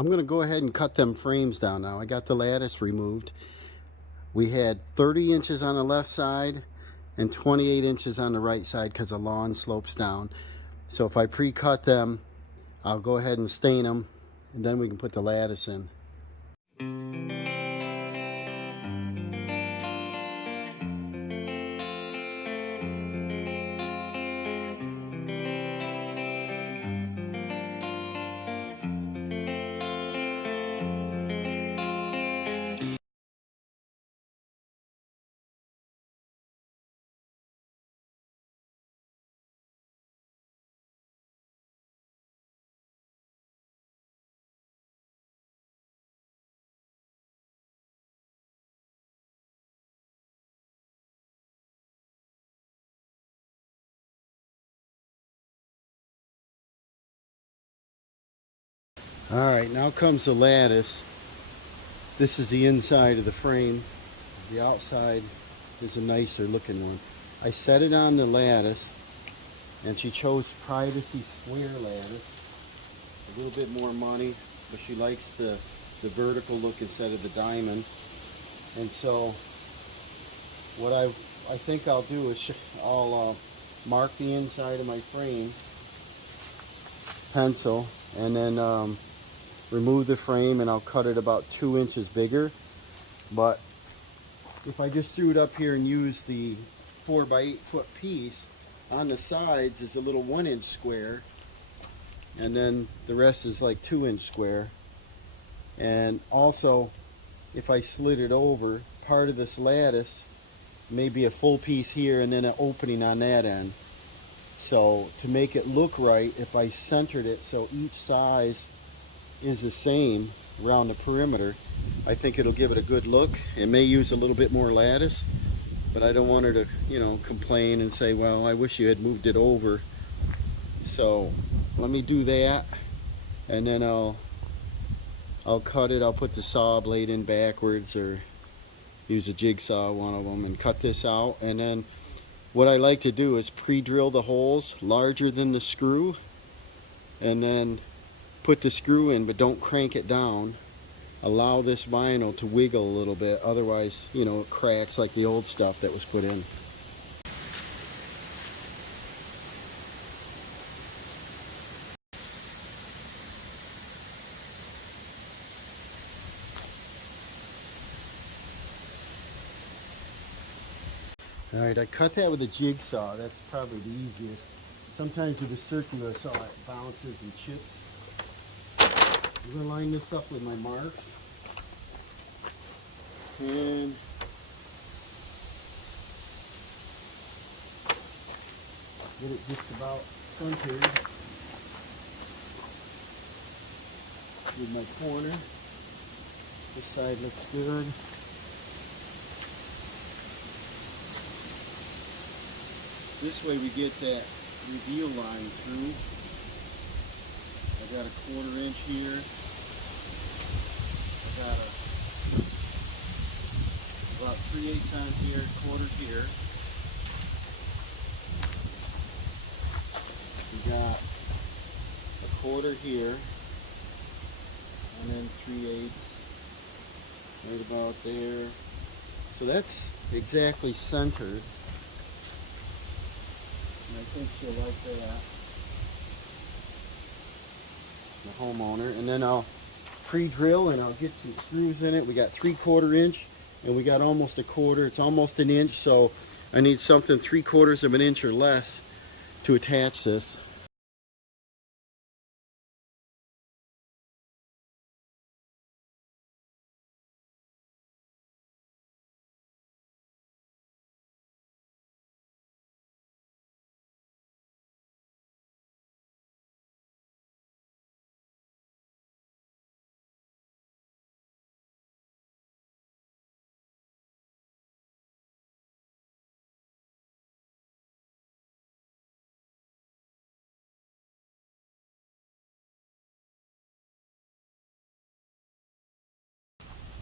I'm going to go ahead and cut them frames down now. I got the lattice removed. We had 30 inches on the left side and 28 inches on the right side because the lawn slopes down. So if I pre-cut them, I'll go ahead and stain them, and then we can put the lattice in. Alright, now comes the lattice. This is the inside of the frame. The outside is a nicer looking one. I set it on the lattice, and she chose privacy square lattice. A little bit more money, but she likes the vertical look instead of the diamond. And so what I think I'll do is I'll mark the inside of my frame, pencil, and then remove the frame, and I'll cut it about 2 inches bigger. But if I just threw it up here and use the 4 by 8 foot piece, on the sides is a little 1 inch square, and then the rest is like 2 inch square. And also, if I slid it over, part of this lattice may be a full piece here and then an opening on that end. So to make it look right, if I centered it so each size is the same around the perimeter, I think it'll give it a good look. It may use a little bit more lattice, but I don't want her to, complain and say, well, I wish you had moved it over. So let me do that, and then I'll cut it. I'll put the saw blade in backwards, or use a jigsaw, one of them, and cut this out. And then what I like to do is pre-drill the holes larger than the screw, and then put the screw in, but don't crank it down. Allow this vinyl to wiggle a little bit, otherwise, it cracks like the old stuff that was put in. Alright, I cut that with a jigsaw. That's probably the easiest. Sometimes with a circular saw it bounces and chips. I'm going to line this up with my marks. And get it just about centered with my corner. This side looks good. This way we get that reveal line through. I got a 1/4 inch here. I got about 3/8 on here, 1/4 here. We got a 1/4 here, and then 3/8 right about there. So that's exactly centered. And I think she'll like that, the homeowner. And then I'll pre-drill, and I'll get some screws in it. We got 3/4 inch, and we got almost a 1/4. It's almost an inch, so I need something 3/4 of an inch or less to attach this.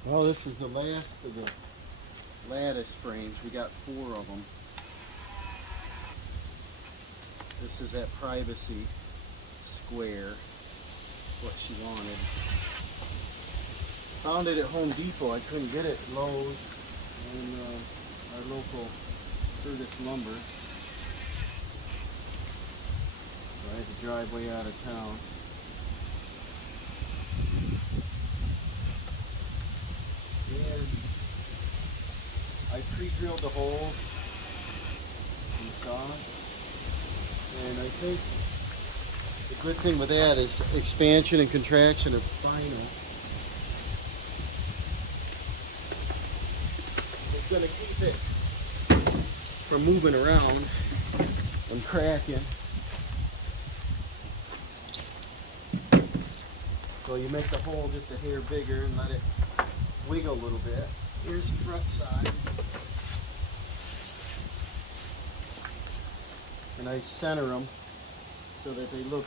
Well, this is the last of the lattice frames. We got 4 of them. This is that privacy square, what she wanted. Found it at Home Depot. I couldn't get it at Lowe's and our local Curtis Lumber. So I had to drive way out of town. And I pre-drilled the holes in the sod. And I think the good thing with that is expansion and contraction of vinyl. It's going to keep it from moving around and cracking. So you make the hole just a hair bigger and let it wiggle a little bit. Here's the front side. And I center them so that they look,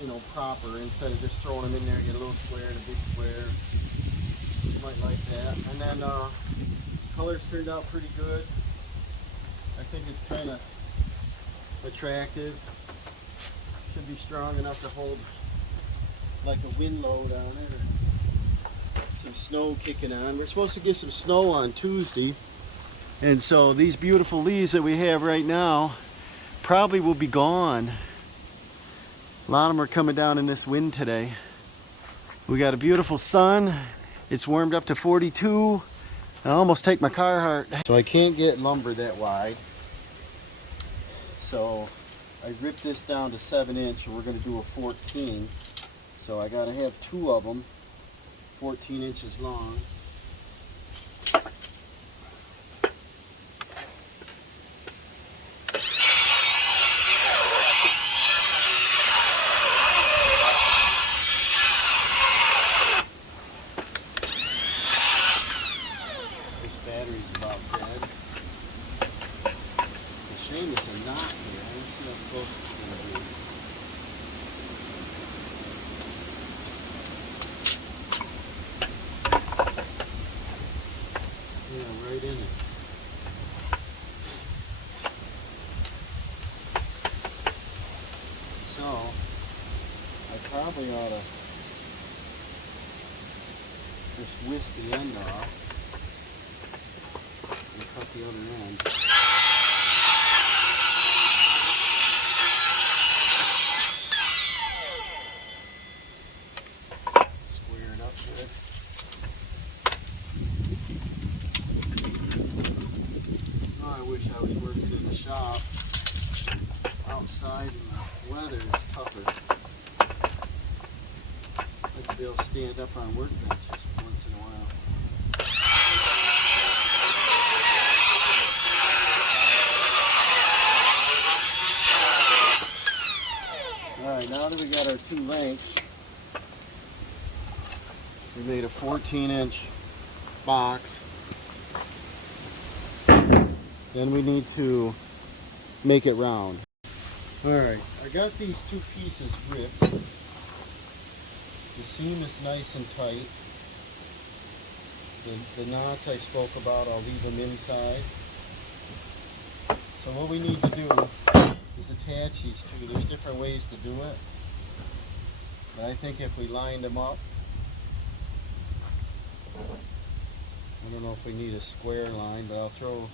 you know, proper instead of just throwing them in there and get a little square and a big square. You might like that. And then colors turned out pretty good. I think it's kind of attractive. Should be strong enough to hold like a wind load on it or some snow kicking on. We're supposed to get some snow on Tuesday. And so these beautiful leaves that we have right now probably will be gone. A lot of them are coming down in this wind today. We got a beautiful sun. It's warmed up to 42. I almost take my Carhartt. So I can't get lumber that wide. So I ripped this down to 7-inch and we're going to do a 14. So I got to have 2 of them, 14 inches long. Battery's about dead. The shame it's a knot here. I don't see how close it's going to be. Yeah, right in it. So, I probably ought to just whisk the end off. Cut the other end. Square it up good. Oh, I wish I was working in the shop. Outside in the weather is tougher. I'd like to be able to stand up on workbenches once in a while. Alright, now that we got our 2 lengths, we made a 14-inch box. Then we need to make it round. Alright, I got these 2 pieces ripped. The seam is nice and tight. The knots I spoke about, I'll leave them inside. So what we need to do is attach these 2. There's different ways to do it. But I think if we lined them up, I don't know if we need a square line, but I'll throw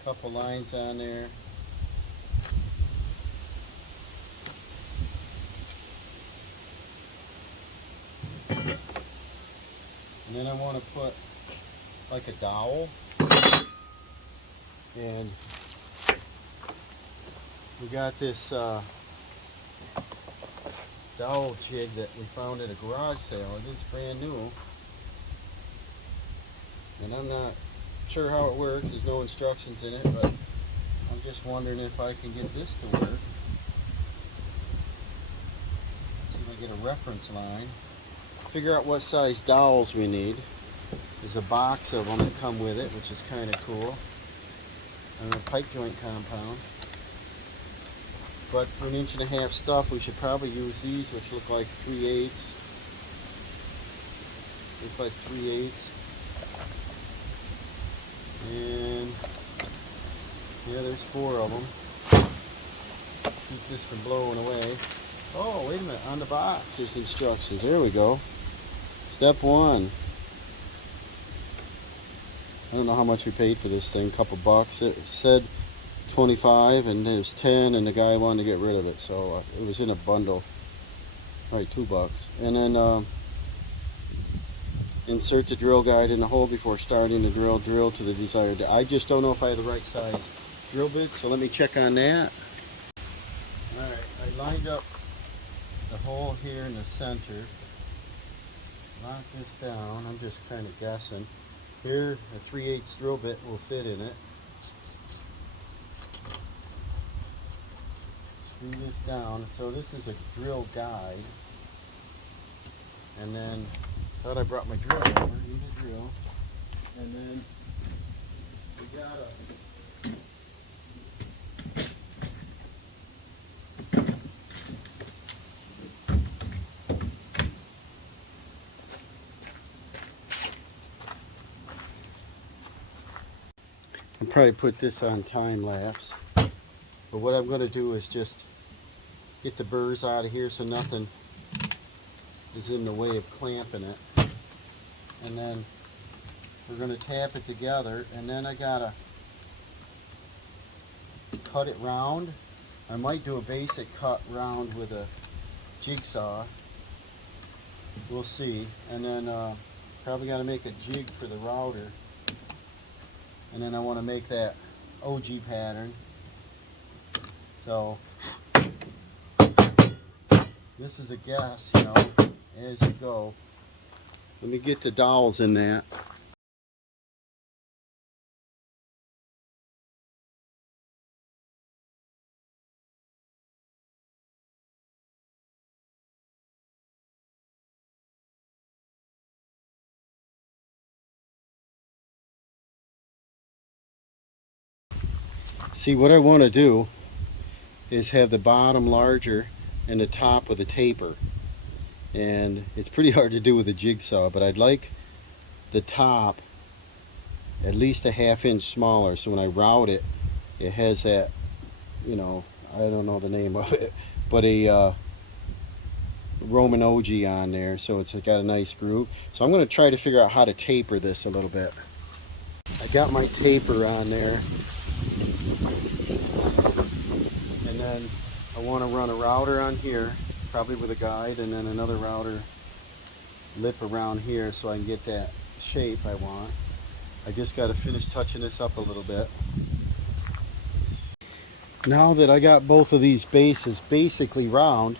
a couple lines on there. And then I want to put like a dowel. And we got this dowel jig that we found at a garage sale. It is brand new. And I'm not sure how it works. There's no instructions in it, but I'm just wondering if I can get this to work. See if I get a reference line. Figure out what size dowels we need. There's a box of them that come with it, which is kind of cool. And a pipe joint compound. But for 1.5 inch stuff, we should probably use these, which look like 3/8. Look like 3/8. And yeah, there's 4 of them. Keep this from blowing away. Oh, wait a minute. On the box, there's instructions. There we go. Step one. I don't know how much we paid for this thing, a couple bucks. It said 25 and it was 10 and the guy wanted to get rid of it, so it was in a bundle. Right, $2. And then insert the drill guide in the hole before starting the drill. Drill to the desired depth. I just don't know if I have the right size drill bits, so let me check on that. Alright, I lined up the hole here in the center. Lock this down. I'm just kind of guessing. Here, a 3/8 drill bit will fit in it. Screw this down. So this is a drill guide. And then, thought I brought my drill over. Need a drill. And then we got a I'll probably put this on time lapse. But what I'm going to do is just get the burrs out of here so nothing is in the way of clamping it. And then we're going to tap it together, and then I got to cut it round. I might do a basic cut round with a jigsaw. We'll see. And then probably got to make a jig for the router. And then I want to make that OG pattern. So this is a guess, you know, as you go. Let me get the dowels in that. See, what I want to do is have the bottom larger and the top with a taper. And it's pretty hard to do with a jigsaw, but I'd like the top at least a 1/2 inch smaller, so when I route it, it has that, you know, I don't know the name of it, but a Roman OG on there, so it's got a nice groove. So I'm going to try to figure out how to taper this a little bit. I got my taper on there. And then I want to run a router on here, probably with a guide, and then another router lip around here so I can get that shape I want. I just got to finish touching this up a little bit. Now that I got both of these bases basically round,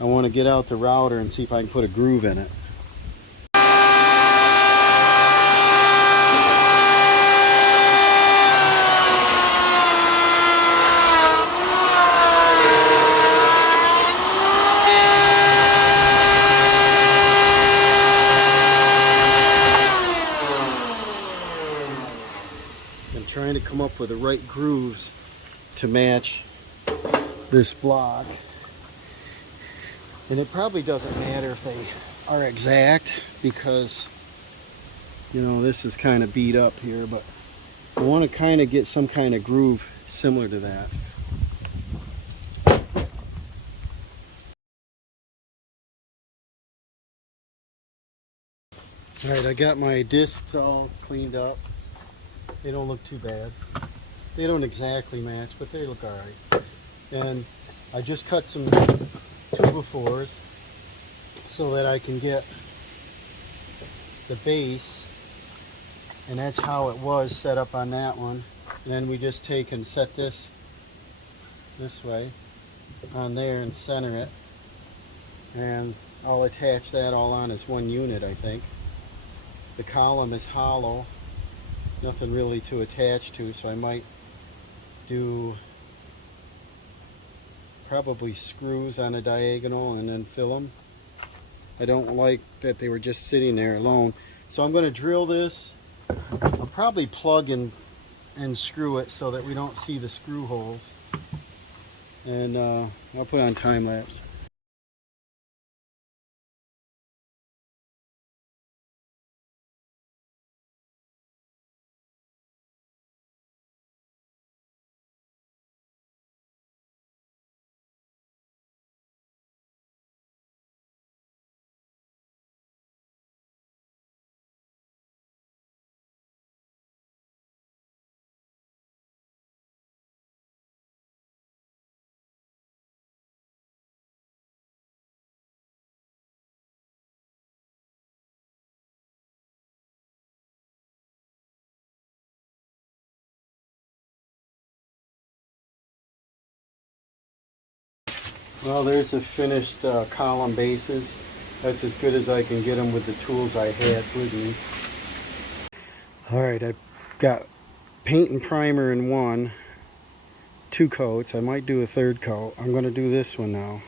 I want to get out the router and see if I can put a groove in it. I'm trying to come up with the right grooves to match this block. And it probably doesn't matter if they are exact because, you know, this is kind of beat up here, but I want to kind of get some kind of groove similar to that. Alright, I got my discs all cleaned up. They don't look too bad. They don't exactly match, but they look alright. And I just cut some 2x4s so that I can get the base, and that's how it was set up on that one. And then we just take and set this way on there and center it, and I'll attach that all on as one unit. I think the column is hollow, nothing really to attach to, so I might do probably screws on a diagonal and then fill them. I don't like that they were just sitting there alone, so I'm going to drill this. I'll probably plug and screw it so that we don't see the screw holes, and I'll put on time lapse. Well, there's the finished column bases. That's as good as I can get them with the tools I had with me. Alright, I've got paint and primer in one, 2 coats. I might do a 3rd coat. I'm going to do this one now.